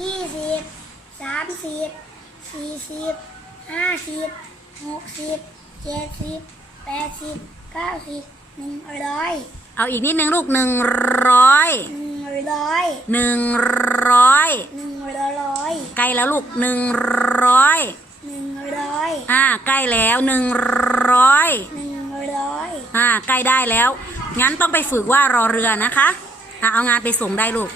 ยี่สิบสามสิบสี่สิบห้าสิบหกสิบเจ็ดสิบแปดสิบเก้าสิบหนึ่งร้อยเอาอีกนิดนึงลูกหนึ่งร้อยหนึ่งร้อยหนึ่งร้อยหนึ่งร้อยใกล้แล้วลูกหนึ่งร้อยหนึ่งร้อยอ่าใกล้แล้วหนึ่งร้อยหนึ่งร้อยอ่าใกล้ได้แล้ว งั้นต้องไปฝึกว่ารอเรือนะคะอะเอางานไปส่งได้ลูก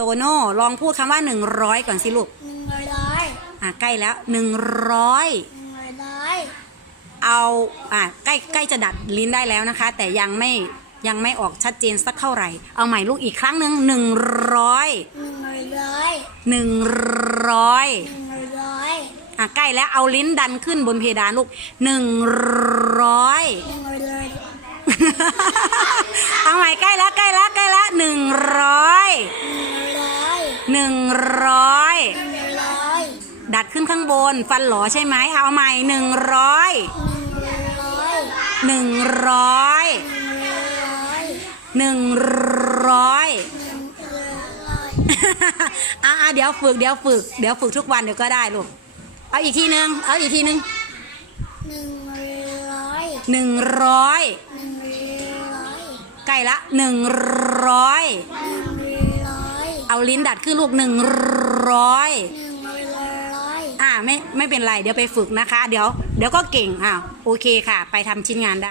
โตโน่ลองพูดคำว่าหนึ่งร้อยก่อนสิลูกหนึ่งร้อยอะใกล้แล้วหนึ่งร้อยหนึ่งร้อยเอาอะใกล้ใกล้จะดัดลิ้นได้แล้วนะคะ แต่ยังไม่ยังไม่ออกชัดเจนสักเท่าไหร่ เอาใหม่ลูกอีกครั้งหนึ่งหนึ่งร้อยหนึ่งร้อยหนึ่งร้อยหนึ่งร้อยอะใกล้แล้วเอาลิ้นดันขึ้นบนเพดานลูกหนึ่งร้อย หนึ่งร้อยหนึ่งร้อยหนึ่งร้อยดัดขึ้นข้างบน ฟันหลอใช่ไหมเอาใหม่หนึ่งร้อยหนึ่งร้อยหนึ่งร้อยหนึ่งร้อยหนึ่งร้อยอะๆเดี๋ยวฝึกเดี๋ยวฝึกเดี๋ยวฝึกทุกวันเดี๋ยวก็ได้ลูกเอาอีกทีนึงเอาอีกทีนึงหนึ่งร้อยหนึ่งร้อยหนึ่งร้อยใกล้ละหนึ่งร้อยหนึ่งร้อย เอาลิ้นดัดขึ้นลูกหนึ่งร้อยหนึ่งร้อยอ่าไม่ไม่เป็นไรเดี๋ยวไปฝึกนะคะ เดี๋ยวเดี๋ยวก็เก่งอ่าโอเคค่ะ ไปทำชิ้นงานได้